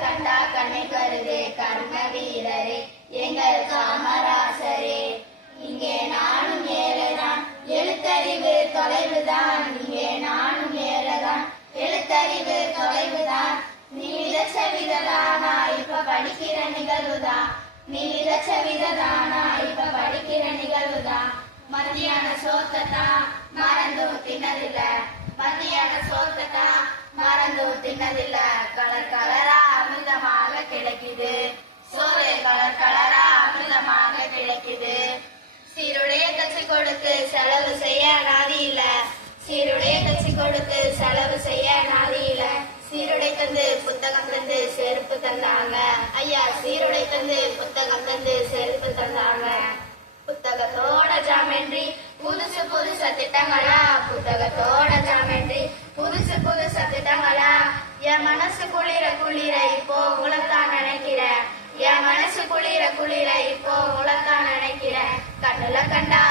கண்டா கண்ணை கருதே கர்ம வீரரே எங்கள் காமராசரே. இங்கே நானும் ஏறதான் எழுத்தறிவு தொலைவுதான். இங்கே நானும் ஏறதான் எழுத்தறிவு தொலைவுதான். நீ இலட்ச விததானா இப்ப படிக்கிற நிகழ்வுதான். நீ இலட்ச விததானா தச்சு செலவு செய்ய நாதி சீருடை தந்து புத்தகம் தந்து செருப்பு தந்தாங்க. ஐயா சீருடை தந்து புத்தகம் தந்து செருப்பு தந்தாங்க. புத்தகத்தோட ஜாமெண்ட்ரி புதுசு புதுசு திட்டங்களா? புத்தகத்தோட ஜாமெண்ட்ரி புதுசு புதுசு திட்டங்களா? என் மனசு குளிர குளிர இப்போ உலகத்தான் நினைக்கிறேன் என் மனசு குளிர குளிர இப்போ உலகத்தான் நினைக்கிறேன் கண்ணுல கண்டா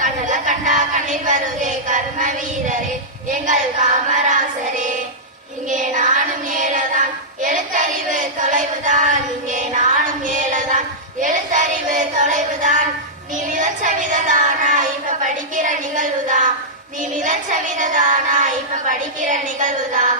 கண்ணுல கண்டா. கண்ணீர் கர்ம வீரரே எங்கள் காமராசரே. இங்கே நானும் ஏழதான் எழுத்தறிவு தொலைவுதான். இங்கே நானும் ஏழதான் எழுத்தறிவு தொலைவுதான். நீ விதச்ச விததானா இப்ப படிக்கிற நிகழ்வுதான். நீ விதச்ச விததானா இப்ப படிக்கிற நிகழ்வுதான்.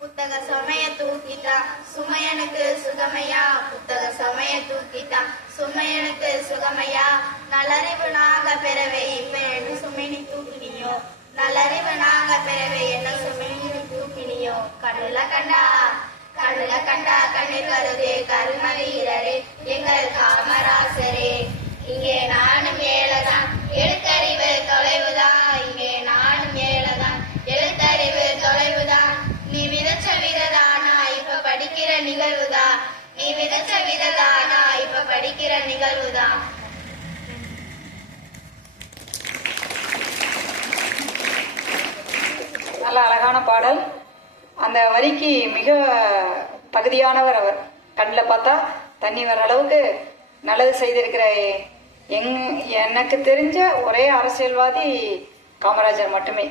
புத்தக சமய தூக்கிட்டான் சுமையனுக்கு சுகமையா? புத்தக சமய தூக்கிட்டான் சுமையனுக்கு சுகமையா? நல்லறிவு நாங்க பெறவே இப்ப என்ன சுமினி தூக்கினியோ? நல்லறிவு நாங்க பெறவே என்ன சுமினி தூக்கினியோ? கடல கண்டா கடல கண்டா கண்ணீர் கருதே கரும வீரரே. நீ விதச்ச விததானா இப்ப படிக்கிற நிகழ்வுதான் நல்ல அழகான பாடல். அந்த வரிக்கு மிக தகுதியானவர் அவர். கண்ணில் பார்த்தா தண்ணி வர அளவுக்கு நல்லது செய்திருக்கிற எங் எனக்கு தெரிஞ்ச ஒரே அரசியல்வாதி காமராஜர் மட்டுமே.